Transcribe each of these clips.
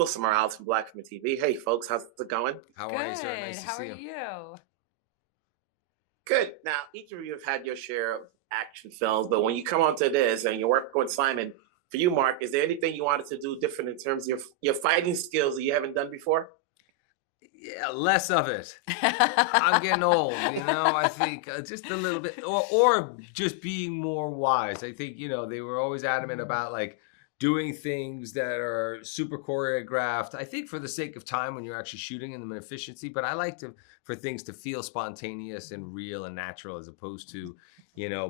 Wilson Morales from Black Film TV. Hey, folks, how's it going? How are you, sir? Nice to How see are you. you? Good. Now, each of you have had your share of action films, but when you come onto this and you work with Simon, for you, Mark, is there anything you wanted to do different in terms of your fighting skills that you haven't done before? Yeah, less of it. I'm getting old, I think just a little bit, or just being more wise. I think, they were always adamant about like doing things that are super choreographed. I think for the sake of time when you're actually shooting and the efficiency, but I like for things to feel spontaneous and real and natural as opposed to,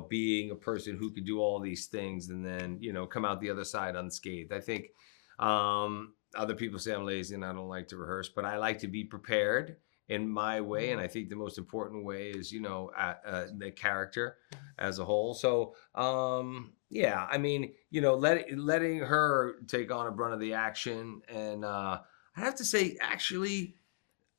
being a person who could do all these things and then, come out the other side unscathed. I think, other people say I'm lazy and I don't like to rehearse, but I like to be prepared in my way. And I think the most important way is, the character as a whole. So, yeah, I mean, letting her take on a brunt of the action. And I have to say, actually,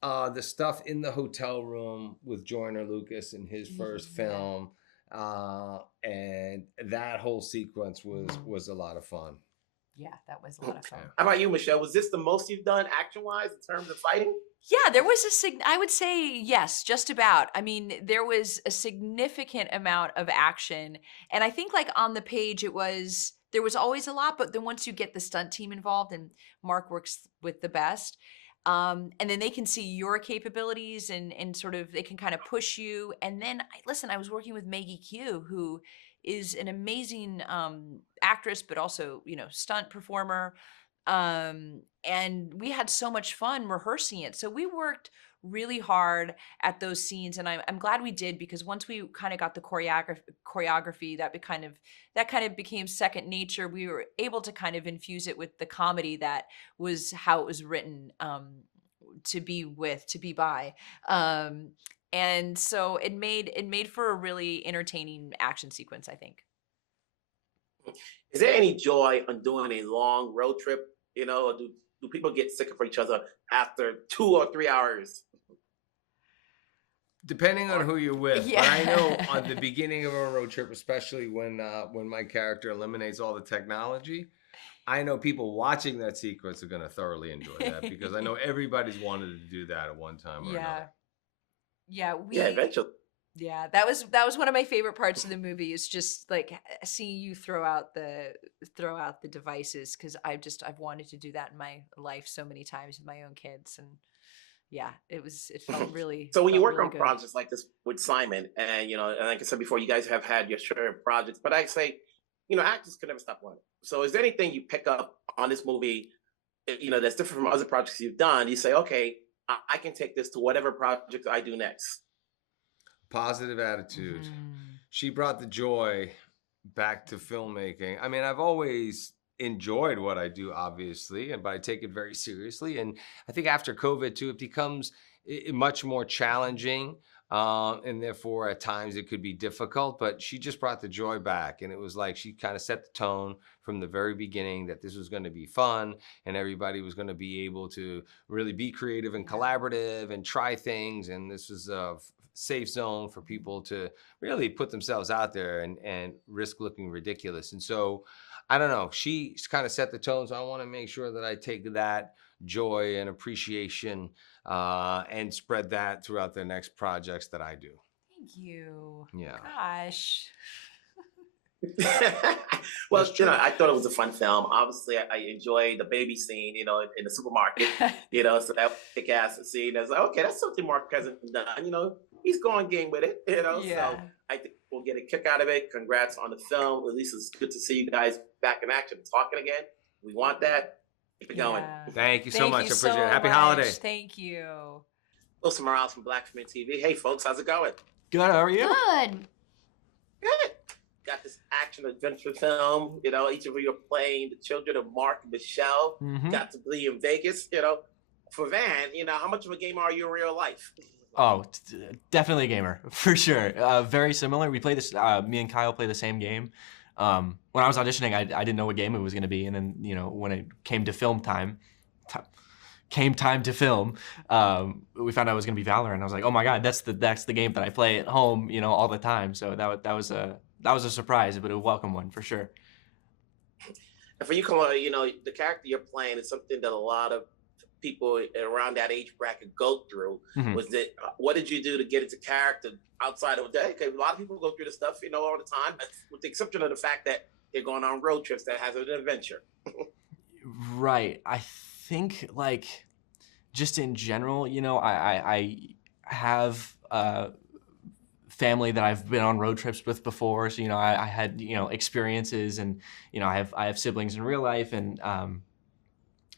the stuff in the hotel room with Joyner Lucas in his first film, and that whole sequence was a lot of fun. Yeah, that was a lot of fun. How about you, Michelle? Was this the most you've done action-wise in terms of fighting? Yeah, there was I would say yes, just about. I mean, there was a significant amount of action. And I think like on the page, there was always a lot, but then once you get the stunt team involved and Mark works with the best, and then they can see your capabilities and sort of, they can kind of push you. And then I was working with Maggie Q, who is an amazing actress, but also, stunt performer. And we had so much fun rehearsing it. So we worked really hard at those scenes, and I'm glad we did, because once we kind of got the choreography, that kind of became second nature. We were able to kind of infuse it with the comedy that was how it was written, to be by. And so it made for a really entertaining action sequence, I think. Is there any joy on doing a long road trip? Or do people get sick of each other after 2 or 3 hours? Depending on who you're with. Yeah. But I know on the beginning of a road trip, especially when my character eliminates all the technology, I know people watching that sequence are going to thoroughly enjoy that, because I know everybody's wanted to do that at one time or another. Yeah, eventually. Yeah, that was one of my favorite parts of the movie, is just like seeing you throw out the devices, because I've wanted to do that in my life so many times with my own kids. And yeah, it felt really. So when you work really on good. projects like this with Simon, and and like I said before, you guys have had your share of projects, but I say, actors can never stop learning. So is there anything you pick up on this movie, that's different from other projects you've done? You say, okay, I can take this to whatever project I do next. Positive attitude. She brought the joy back to filmmaking. I mean, I've always enjoyed what I do, obviously, but I take it very seriously. And I think after COVID too, it becomes much more challenging. And therefore at times it could be difficult, but she just brought the joy back. And it was like, she kind of set the tone from the very beginning that this was going to be fun and everybody was going to be able to really be creative and collaborative and try things. And this was a safe zone for people to really put themselves out there and risk looking ridiculous. And so, I don't know, she kind of set the tone. So I want to make sure that I take that joy and appreciation and spread that throughout the next projects that I do. Thank you. Yeah. Gosh. Well, I thought it was a fun film. Obviously, I enjoyed the baby scene, in the supermarket, so that kick-ass scene. I was like, okay, that's something Mark hasn't done, he's going game with it, Yeah. So I think we'll get a kick out of it. Congrats on the film. At least it's good to see you guys back in action, talking again. We want that. Keep it going. Thank you so much. I appreciate it. Happy much. holidays. Thank you. Wilson Morales from Black Film TV. Hey, folks, how's it going? Good. How are you? Good. Good. Got this action adventure film. Each of you are playing the children of Mark and Michelle. Got to be in Vegas. For Van, how much of a gamer are you in real life? Oh, definitely a gamer for sure. Very similar. We play this. Me and Kyle play the same game. When I was auditioning, I didn't know what game it was going to be, and then when it came to film time, to film, we found out it was going to be Valorant. I was like, oh my god, that's the game that I play at home, all the time. So that was a surprise, but a welcome one for sure. And for you, Kamala, the character you're playing is something that a lot of people around that age bracket go through. Mhm. Was that what did you do to get into character outside of a day? Because a lot of people go through this stuff, all the time, but with the exception of the fact that they're going on road trips that has an adventure. Right. I think like just in general, I have family that I've been on road trips with before. So, I had, experiences, and, I have siblings in real life, and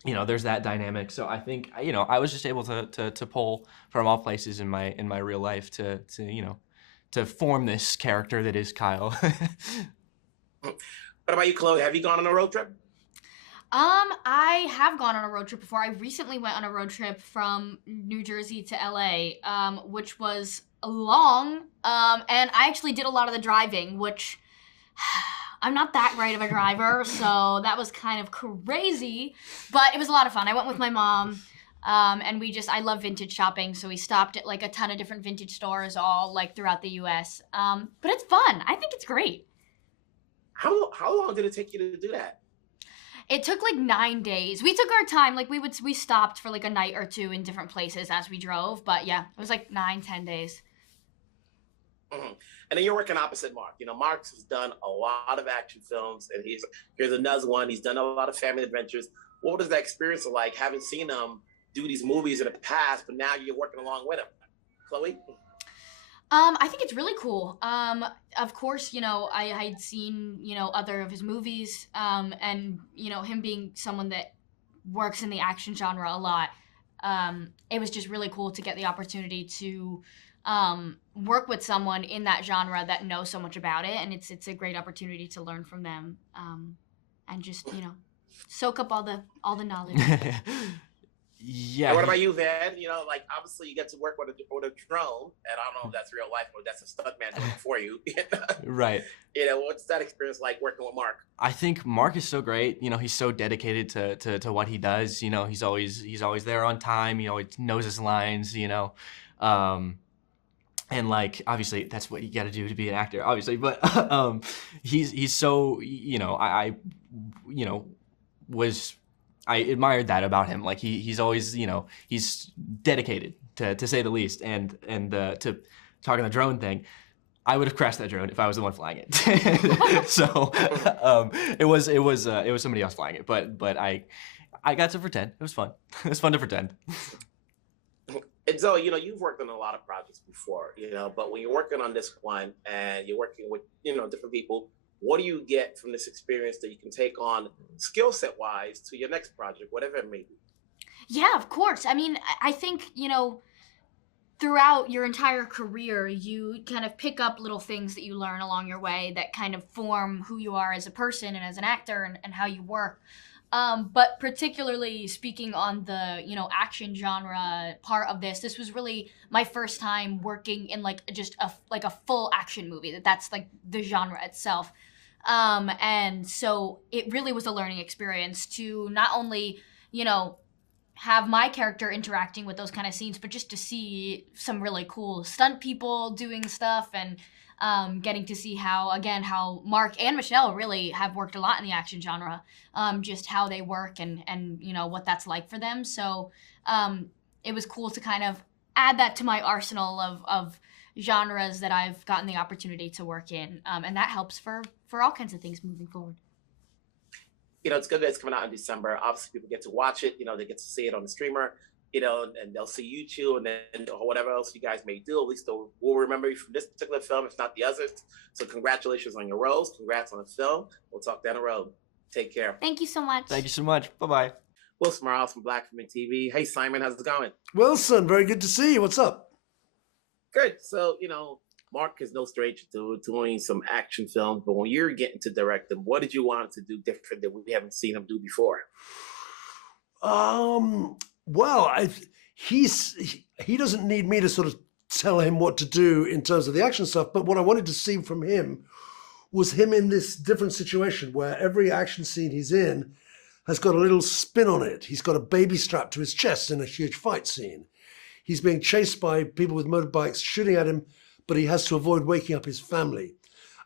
there's that dynamic. So I think, I was just able to pull from all places in my real life to form this character that is Kyle. What about you, Chloe? Have you gone on a road trip? I have gone on a road trip before. I recently went on a road trip from New Jersey to LA, which was long, and I actually did a lot of the driving, which I'm not that great of a driver, so that was kind of crazy, but it was a lot of fun. I went with my mom, and I love vintage shopping, so we stopped at like a ton of different vintage stores all like throughout the US. But it's fun. I think it's great. How long did it take you to do that? It took like 9 days. We took our time. Like we stopped for like a night or two in different places as we drove. But yeah, it was like 9-10 days. Mm-hmm. And then you're working opposite Mark. Mark has done a lot of action films, and here's another one. He's done a lot of family adventures. What was that experience like, having seen him do these movies in the past, but now you're working along with him? Chloe? I think it's really cool. Of course, I had seen, other of his movies, and, him being someone that works in the action genre a lot. It was just really cool to get the opportunity to work with someone in that genre that knows so much about it. And it's a great opportunity to learn from them, and just, soak up all the knowledge. Yeah. And what about you, Van? Obviously you get to work with a drone, and I don't know if that's real life or that's a stuntman doing it for you. Right. What's that experience like working with Mark? I think Mark is so great. He's so dedicated to what he does. He's always there on time. He always knows his lines. And like obviously that's what you got to do to be an actor, obviously. But he's so I admired that about him. Like he's always, he's dedicated to say the least. And to talk on the drone thing, I would have crashed that drone if I was the one flying it. So it was somebody else flying it. But I got to pretend. It was fun. It was fun to pretend. And Zoe, you've worked on a lot of projects before, but when you're working on this one and you're working with, different people, what do you get from this experience that you can take on skill set wise to your next project, whatever it may be? Yeah, of course. I mean, I think, throughout your entire career, you kind of pick up little things that you learn along your way that kind of form who you are as a person and as an actor and how you work. But particularly speaking on the, action genre part of this was really my first time working in like just a full action movie. That's like the genre itself. And so it really was a learning experience to not only, have my character interacting with those kind of scenes, but just to see some really cool stunt people doing stuff, and getting to see how Mark and Michelle really have worked a lot in the action genre, just how they work and what that's like for them. So it was cool to kind of add that to my arsenal of genres that I've gotten the opportunity to work in, and that helps for all kinds of things moving forward. It's good that it's coming out in December. Obviously, people get to watch it. They get to see it on the streamer. And they'll see you two, and then whatever else you guys may do. At least we'll remember you from this particular film, if not the others. So congratulations on your roles. Congrats on the film. We'll talk down the road. Take care. Thank you so much. Thank you so much. Bye-bye. Wilson Morales from Black Film TV. Hey, Simon, how's it going? Wilson, very good to see you. What's up? Good. So, Mark is no stranger to doing some action films, but when you're getting to direct them, what did you want to do different that we haven't seen him do before? Well, he doesn't need me to sort of tell him what to do in terms of the action stuff, but what I wanted to see from him was him in this different situation where every action scene he's in has got a little spin on it. He's got a baby strapped to his chest in a huge fight scene. He's being chased by people with motorbikes shooting at him, but he has to avoid waking up his family.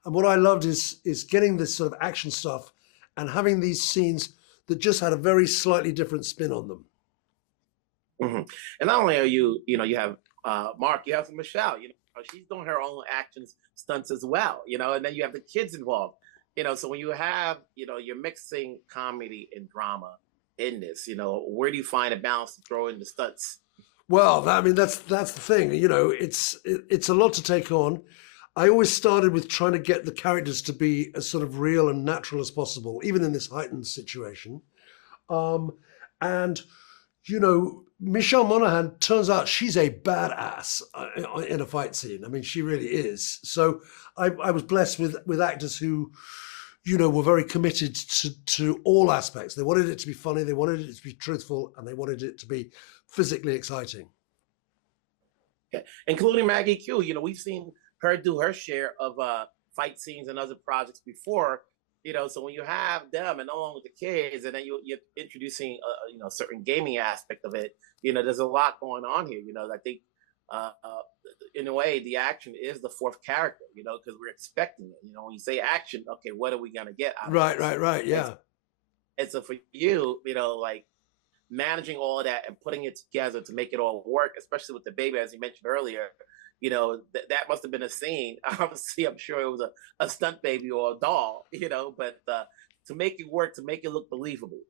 And what I loved is getting this sort of action stuff and having these scenes that just had a very slightly different spin on them. Hmm. And not only are you, you have Mark, you have Michelle, she's doing her own action stunts as well, and then you have the kids involved, so when you have, you're mixing comedy and drama in this, where do you find a balance to throw in the stunts? Well, I mean, that's the thing, it's a lot to take on. I always started with trying to get the characters to be as sort of real and natural as possible, even in this heightened situation. And, Michelle Monaghan, turns out she's a badass in a fight scene. I mean, she really is. So I was blessed with actors who, were very committed to all aspects. They wanted it to be funny, they wanted it to be truthful, and they wanted it to be physically exciting. Yeah. Including Maggie Q. We've seen her do her share of fight scenes and other projects before. So when you have them and along with the kids, and then you're introducing a certain gaming aspect of it, there's a lot going on here. I think in a way the action is the fourth character, because we're expecting it. When you say action, okay, what are we gonna get out of this? Right, yeah. And so for you, like managing all of that and putting it together to make it all work, especially with the baby, as you mentioned earlier, that must have been a scene. Obviously, I'm sure it was a stunt baby or a doll, but to make it work, to make it look believable.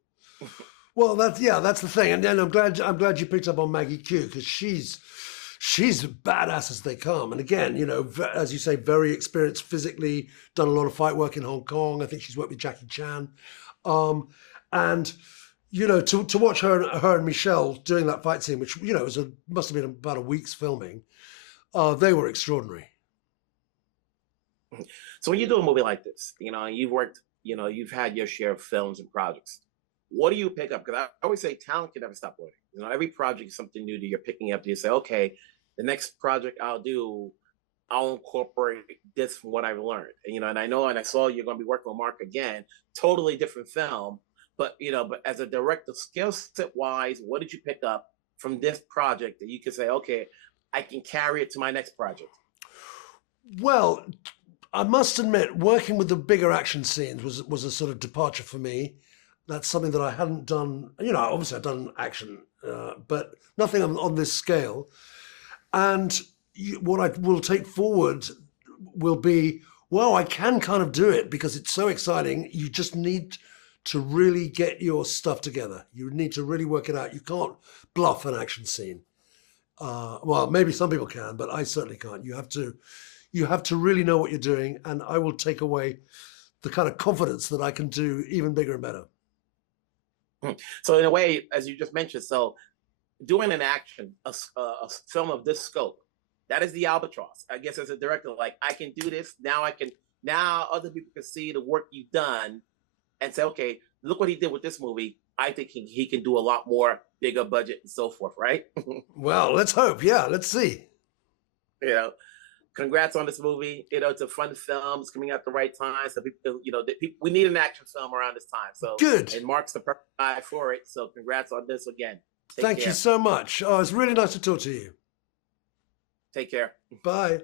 Well, that's the thing, and then I'm glad you picked up on Maggie Q, because she's badass as they come. And again, as you say, very experienced physically, done a lot of fight work in Hong Kong. I think she's worked with Jackie Chan, and to watch her and Michelle doing that fight scene, which must have been about a week's filming. They were extraordinary. So when you do a movie like this, you've worked, you've had your share of films and projects. What do you pick up? Because I always say talent can never stop learning. Every project is something new that you're picking up. You say, okay, the next project I'll incorporate this from what I've learned. And I know, and I saw you're going to be working with Mark again, totally different film. But, but as a director, skill set wise, what did you pick up from this project that you could say, okay, I can carry it to my next project? Well, I must admit, working with the bigger action scenes was a sort of departure for me. That's something that I hadn't done. Obviously I've done action, but nothing on this scale. And what I will take forward will be, well, I can kind of do it because it's so exciting. You just need to really get your stuff together. You need to really work it out. You can't bluff an action scene. Well, maybe some people can, but I certainly can't. You have to really know what you're doing, and I will take away the kind of confidence that I can do even bigger and better. So in a way, as you just mentioned, so doing an action, a film of this scope, that is the albatross. I guess as a director, like, I can do this. Now other people can see the work you've done and say, okay, look what he did with this movie. I think he can do a lot more, bigger budget and so forth, right? Well, let's hope. Yeah, let's see. Congrats on this movie. It's a fun film. It's coming out at the right time. So people, we need an action film around this time. So good. And Mark's the perfect guy for it. So congrats on this again. Thank you so much. Oh, it's really nice to talk to you. Take care. Bye.